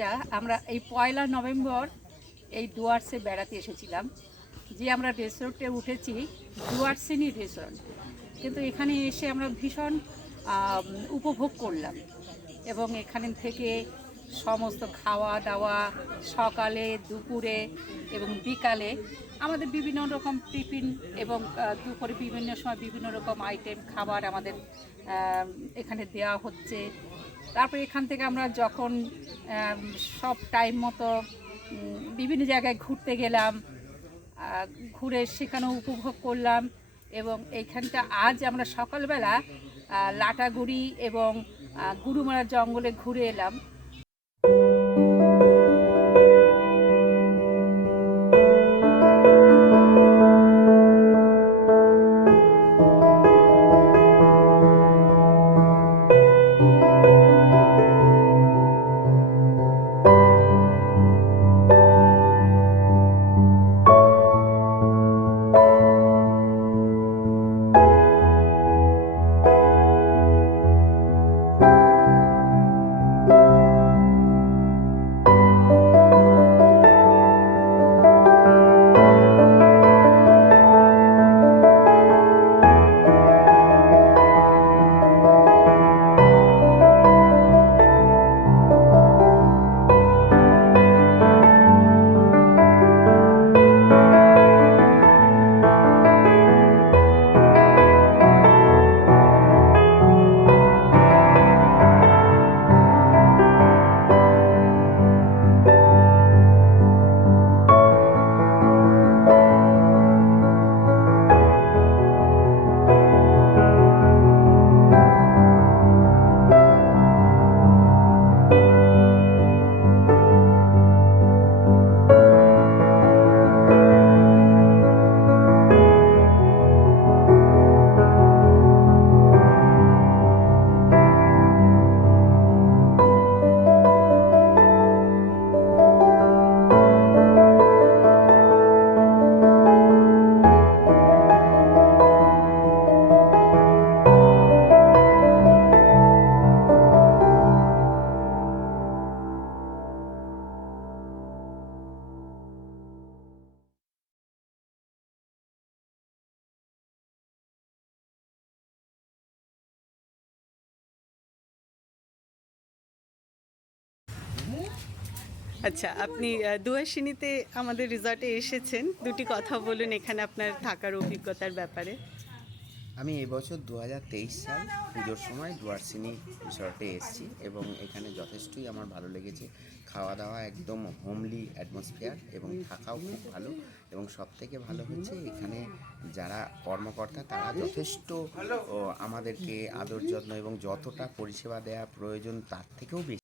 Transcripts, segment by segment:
আচ্ছা, আমরা এই 1 নভেম্বর এই ডুয়ার্সে বেড়াতে এসেছিলাম। যে আমরা রিসোর্টে উঠেছি ডুয়ার্সিনি রিসোর্ট, কিন্তু এখানে এসে আমরা ভীষণ উপভোগ করলাম এবং এখান থেকে সমস্ত খাওয়া দাওয়া সকালে, দুপুরে এবং বিকালে আমাদের বিভিন্ন রকম টিফিন এবং দুপুরে বিভিন্ন সময় বিভিন্ন রকম আইটেম খাবার আমাদের এখানে দেওয়া হচ্ছে। তারপরে এখান থেকে আমরা যখন সব টাইম মতো বিভিন্ন জায়গায় ঘুরতে গেলাম, ঘুরে সেখানেও উপভোগ করলাম এবং এইখানটা আজ আমরা সকালবেলা লাটাগুড়ি এবং গুরুমারা জঙ্গলে ঘুরে এলাম। আচ্ছা, আপনি দুয়াশিনীতে আমাদের রিসর্টে এসেছেন, দুটি কথা বলুন এখানে আপনার থাকার অভিজ্ঞতার ব্যাপারে। আমি এবছর 2023 সাল পুজোর সময় ডুয়ার্সিনি রিসর্টে এসেছি এবং এখানে যথেষ্টই আমার ভালো লেগেছে। খাওয়া দাওয়া একদম হোমলি অ্যাটমসফিয়ার এবং থাকাও খুব ভালো, এবং সবথেকে ভালো হচ্ছে এখানে যারা কর্মকর্তা তারা যথেষ্ট আমাদেরকে আদর যত্ন এবং যতটা পরিষেবা দেওয়া প্রয়োজন তার থেকেও বেশি।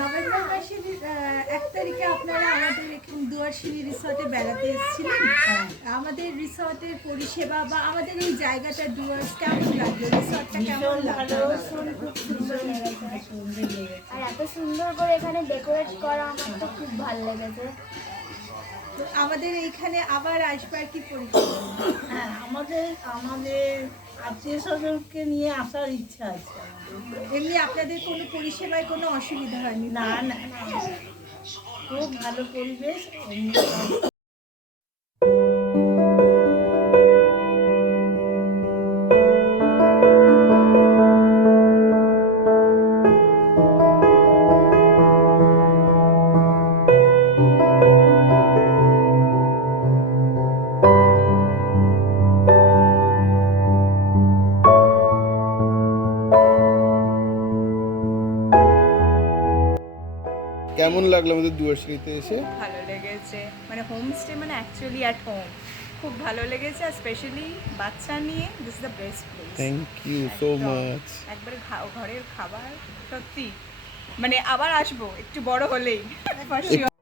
নভেম্বর মাসের 1 তারিখে আপনারা আমাদের এখানে দুয়ারশিনী রিসর্টে বেড়াতে এসেছিলেন। আমাদের রিসর্টের পরিষেবা বা আমাদের এই জায়গাটা ডুয়ার্স কেমন লাগলো? রিসর্টটা কেমন লাগলো? খুব সুন্দর আর এত সুন্দর করে এখানে ডেকোরেট করা আমার তো খুব ভালো লেগেছে। তো আমাদের এইখানে আবার আসবার কি পরিকল্পনা? হ্যাঁ, আমাদের আত্মীয় স্বজনকে নিয়ে আসার ইচ্ছা আছে। এমনি আপনাদের কোনো পরিষেবায় কোনো অসুবিধা হয়নি? না না, খুব ভালো পরিবেশ। কেমন লাগলো আমাদের দুয়ারসিনিতে এসে? ভালো লেগেছে, মানে হোমস্টে মানে অ্যাকচুয়ালি অ্যাট হোম, খুব ভালো লেগেছে। আর স্পেশালি বাচ্চা নিয়ে this is the best place. Thank you so much. একবারে ঘরের খাবার সত্যি, মানে আবার আসবো একটু বড় হলেই for sure।